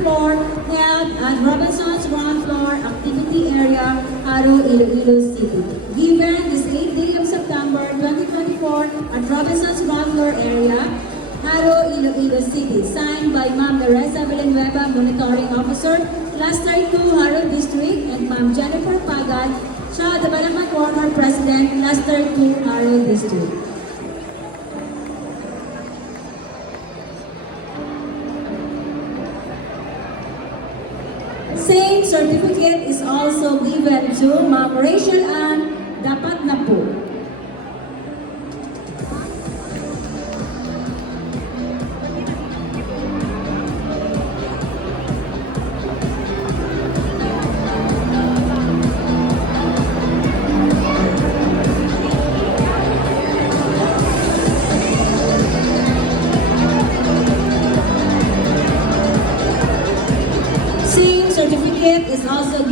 floor held at Robinson's ground floor activity area, Haro, Iloilo City. Given this 8th day of September 2024 at Robinson's ground floor area, Haro, Iloilo City. Signed by Ma'am Teresa Villanueva, Monitoring Officer, Cluster 2, Haro District, and Ma'am Jennifer Pagad, Child Development Corner President, Cluster 2, Haro District. Same certificate is also given to Ma'am Rachel Ann Dapat na po. Same certificate is also given